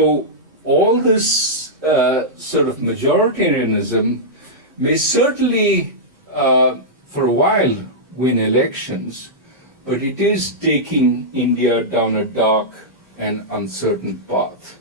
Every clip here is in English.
So all this sort of majoritarianism may certainly, for a while, win elections, but it is taking India down a dark and uncertain path.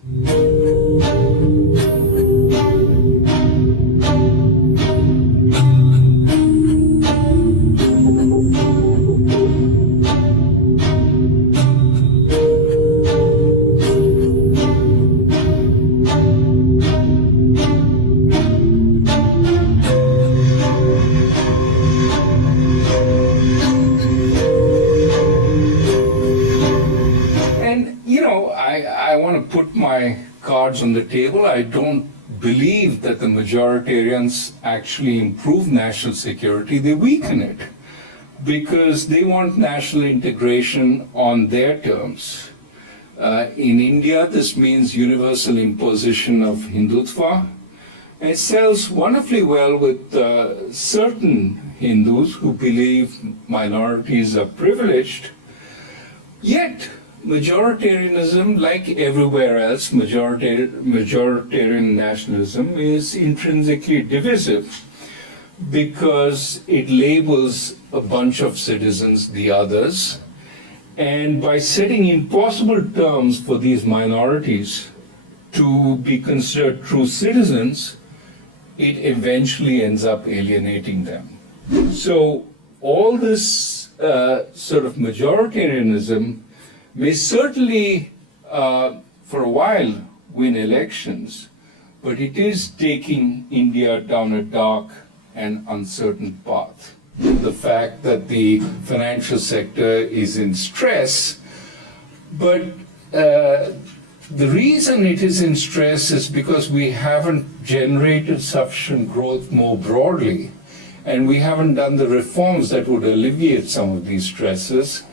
I want to put my cards on the table. I don't believe that the majoritarians actually improve national security. They weaken it because they want national integration on their terms. In India, this means universal imposition of Hindutva. And it sells wonderfully well with certain Hindus who believe minorities are privileged. Yet, majoritarianism, like everywhere else, majoritarian nationalism is intrinsically divisive because it labels a bunch of citizens the others, and by setting impossible terms for these minorities to be considered true citizens, it eventually ends up alienating them. So all this sort of majoritarianism may certainly, for a while, win elections, but it is taking India down a dark and uncertain path. The fact that the financial sector is in stress, but the reason it is in stress is because we haven't generated sufficient growth more broadly, and we haven't done the reforms that would alleviate some of these stresses.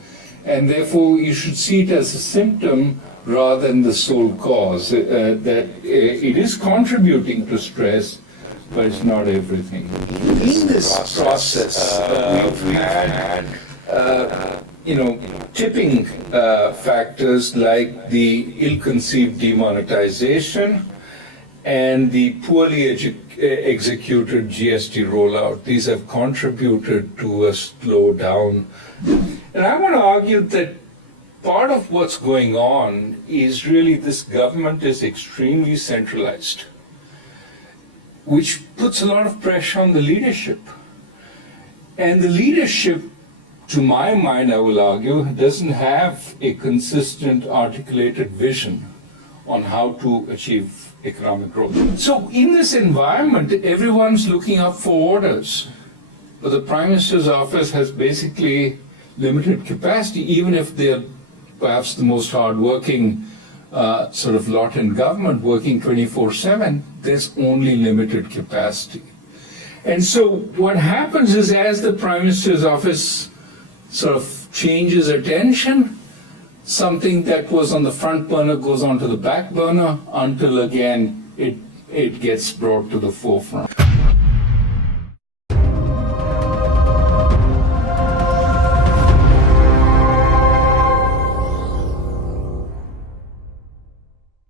And therefore, you should see it as a symptom rather than the sole cause, that it is contributing to stress, but it's not everything. In this process, we've had tipping factors like the ill-conceived demonetization and the poorly executed GST rollout. These have contributed to a slowdown. And I want to argue that part of what's going on is really this government is extremely centralized, which puts a lot of pressure on the leadership. And the leadership, to my mind, I will argue, doesn't have a consistent, articulated vision on how to achieve economic growth. So in this environment, everyone's looking up for orders. But the Prime Minister's office has basically limited capacity, even if they're perhaps the most hardworking sort of lot in government, working 24/7, there's only limited capacity. And so what happens is, as the Prime Minister's office sort of changes attention, something that was on the front burner goes onto the back burner until again it gets brought to the forefront.